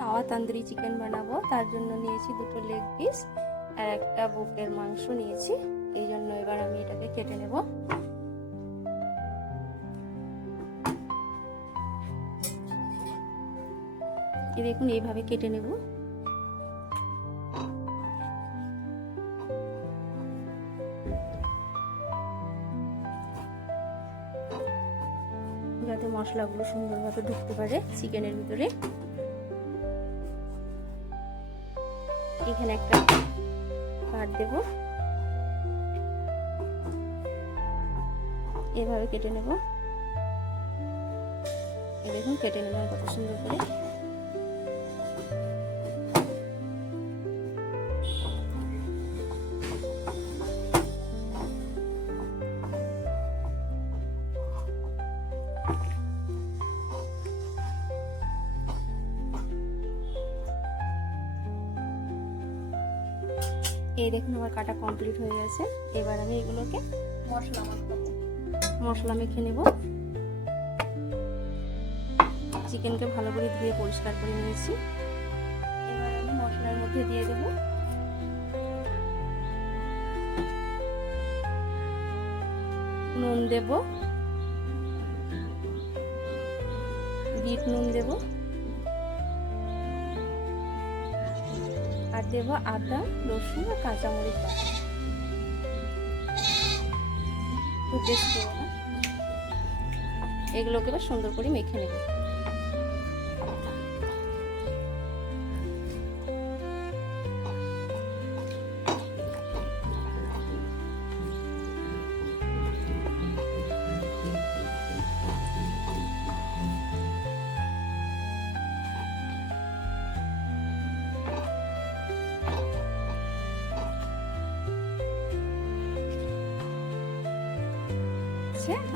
তাওয়া তন্দুরি চিকেন বানাবো। তার জন্য নিয়েছি দুটো লেগ পিস আর একটা বুকের মাংস নিয়েছি। এই জন্য এবার আমি এটাকে কেটে নেব। এই দেখুন এইভাবে কেটে নেব। যাতে মশলাগুলো সুন্দরভাবে ঢুকতে পারে চিকেনের ভিতরে। এখানে একটা কাট দেব, এভাবে কেটে নেব। দেখুন কেটে নিলাম কত সুন্দর করে। এই দেখুন আমার কাটা কমপ্লিট হয়ে গেছে। এবার আমি এগুলোকে মশলা মেখে নেব। চিকেনকে ভালো করে ধুয়ে পরিষ্কার করে নিয়েছি। এবার আমি মশলার মধ্যে দিয়ে দেব নুন, দেব বিট নুন, দেব আর দেব আদা, রসুন আর কাঁচামরিচ বাটা। এগুলোকে এবার সুন্দর করে মেখে নেব।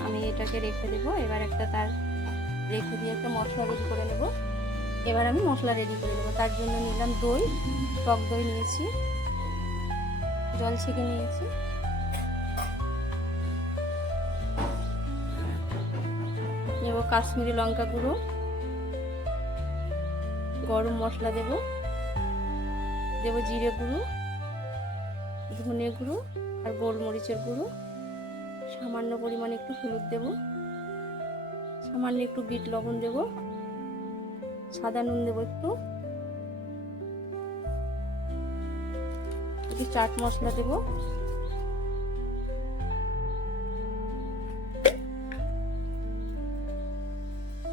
আমি এটাকে রেখে দেবো। এবার একটা তার রেখে দিয়ে একটা মশলা রেডি করে নেব। এবার আমি মশলা রেডি করে নেব। তার জন্য নিলাম দই, টক দই নিয়েছি, জল ছেঁকে নিয়েছি, নেব কাশ্মীরি লঙ্কা গুঁড়ো, গরম মশলা দেব, দেব জিরে গুঁড়ো, ধনে গুঁড়ো আর গোলমরিচের গুঁড়ো, সামান্য পরিমাণে একটু হলুদ দেব, সামান্য একটু বিট লবণ দেব, সাদা নুন দেব, একটু চাট মশলা দেব,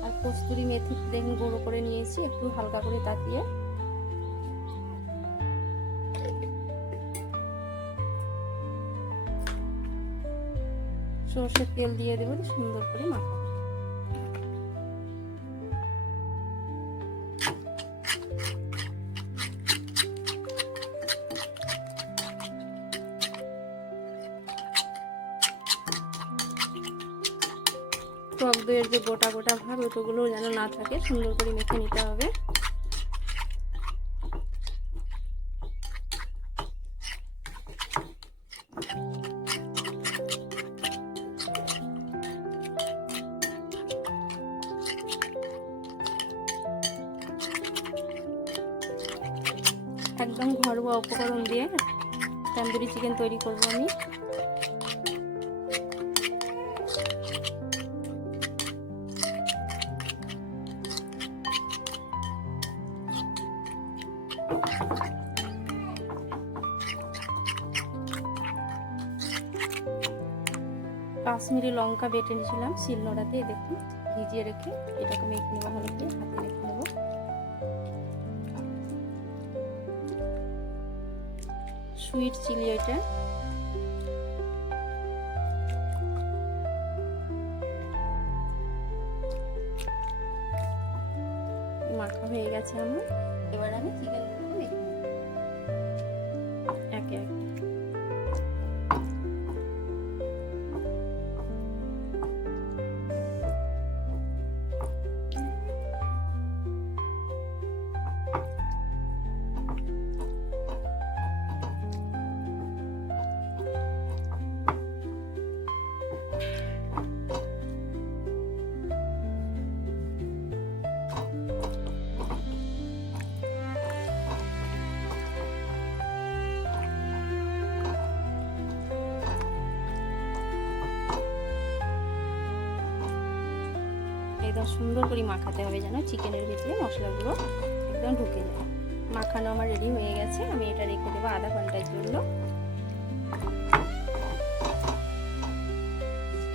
আর কস্তুরি মেথি দেখুন গুঁড়ো করে নিয়েছি একটু হালকা করে তাতিয়ে। সরষের তেল দিয়ে দেবো, সুন্দর করে মাখাবো। টক দইয়ের যে গোটা গোটা ভাব ওগুলো যেন না থাকে, সুন্দর করে মেখে নিতে হবে। একদম ঘরোয়া উপকরণ দিয়ে তন্দুরি চিকেন তৈরি করব আমি। কাশ্মীরি লঙ্কা বেটে নিয়েছিলাম শিলনোড়াতে, দেখুন ভিজিয়ে রেখে এটাকে মেখে নেবো ভালো করে, হাতে মেখে নেবো। সুইট চিলি এটা, মাখা হয়ে গেছে আমার। এবার আমি চিকেনগুলো মেখে নেব একে একে। একদম সুন্দর করে মাখাতে হবে যেন চিকেনের ভিতরে মশলাগুলো একদম ঢুকে যায়। মাখানো আমার রেডি হয়ে গেছে, আমি এটা রেখে দেবো আধা ঘন্টার জন্য।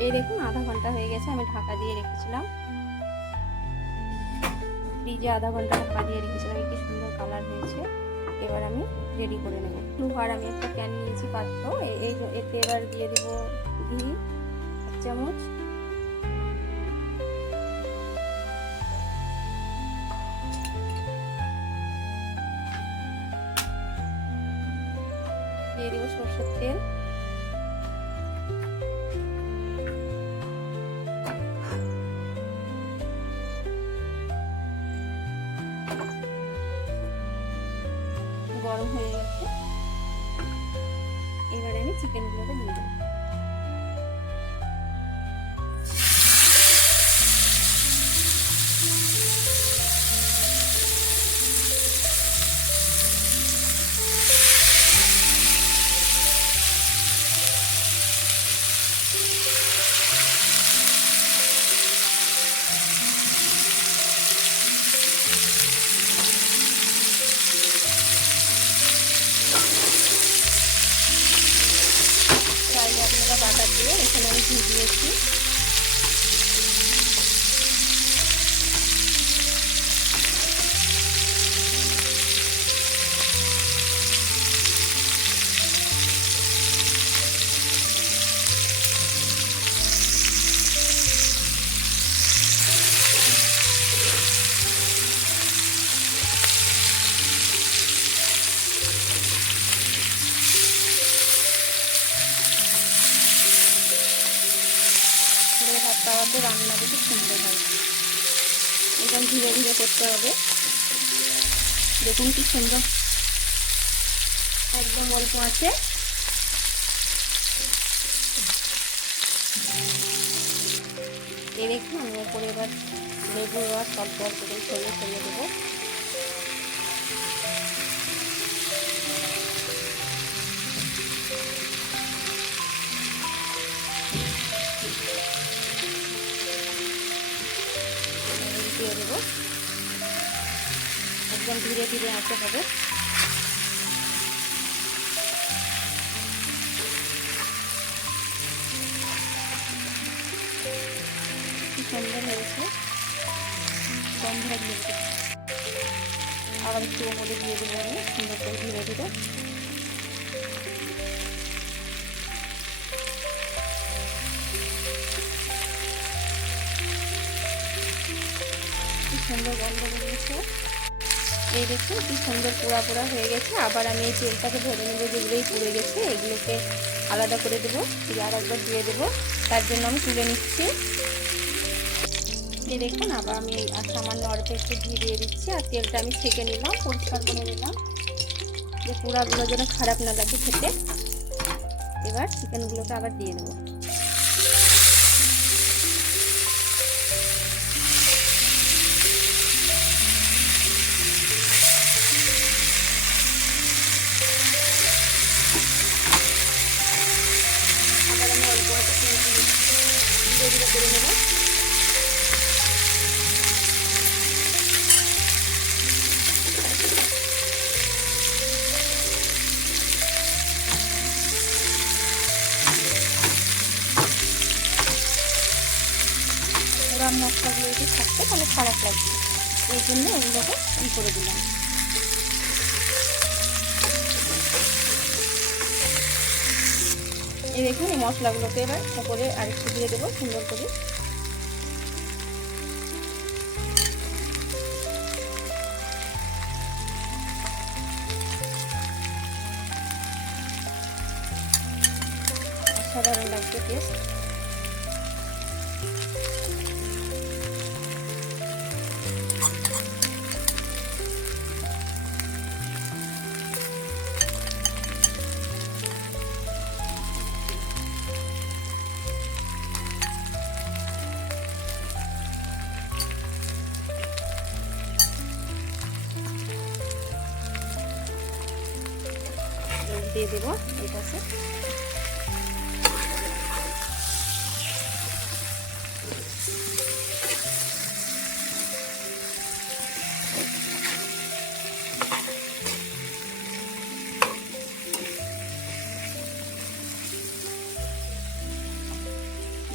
এই দেখুন আধা ঘন্টা হয়ে গেছে, আমি ঢাকা দিয়ে রেখেছিলাম ফ্রিজে, আধা ঘন্টা ঢাকা দিয়ে রেখেছিলাম, কি সুন্দর কালার হয়েছে। এবার আমি রেডি করে নেব। লোহার আমি একটা প্যান নিয়েছি পাত্র, এতে এবার দিয়ে দেবো ঘি 1 চামচ, দিয়ে দেবো সরষের তেল, গরম হয়ে গেছে। এবারে আমি চিকেনগুলোকে দিয়ে দেবো। আপনারা বাটার দিয়ে, এখানে আমি ঘি দিয়েছি। ভাত তাওয়াতে রান্না খুব সুন্দর হয়, একদম ধীরে ধীরে করতে হবে। দেখুন কি সুন্দর, একদম অল্প আছে। এই দেখুন আমি ওপরে এবার লেবু রস অল্প অল্প করে ছড়িয়ে দেবো। দিয়ে দেবো, একদম ধীরে ধীরে আনতে হবে। কি সুন্দর হয়েছে, গন্ধটা দিয়েছে। আবার একটু মধ্যে দিয়ে দেবো আমি সুন্দর করে ধীরে ধীরে। কি সুন্দর গন্ধ বেরিয়েছে। এই দেখুন কি সুন্দর পোড়া পোড়া হয়ে গেছে। আবার আমি এই তেলটাকে ভরে নেবো, যেগুলোই পুড়ে গেছে এগুলোকে আলাদা করে দেবো, আর একবার দিয়ে দেবো। তার জন্য আমি তুলে নিচ্ছি। এই দেখুন আবার আমি সামান্য অল্প একটু ঘি দিয়ে দিচ্ছি, আর তেলটা আমি ছেঁকে নিলাম, পরিষ্কার করে নিলাম, যে পোড়াগুলো যেন খারাপ না লাগে খেতে। এবার চিকেনগুলোকে আবার দিয়ে দেবো। আবার আমি অল্প অল্প ধীরে ধীরে করে নেব। পুরান মশলাগুলো যদি থাকতে তাহলে খারাপ লাগবে, এই জন্য এগুলোকে করে দিলাম। এই দেখুন এই মশলাগুলোকে এবার উপরে আরেকটু দিয়ে দেবো সুন্দর করে। অসাধারণ লাগবে টেস্ট। দিয়ে দেবো এই পাশে।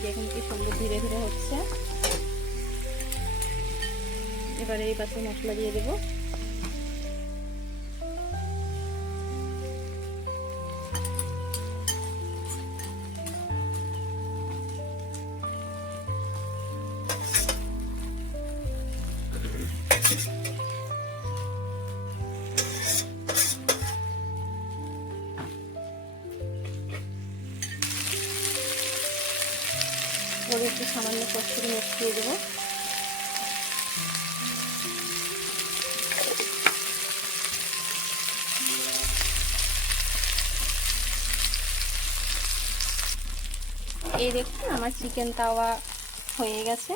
দেখুন কি সুন্দর ধীরে ধীরে হচ্ছে। এবারে এই পাশে মশলা দিয়ে দেবো। ওর একটু সামান্য কষ্টুরি মেথি দিয়ে দেবো। এই দেখুন আমার চিকেন তাওয়া হয়ে গেছে।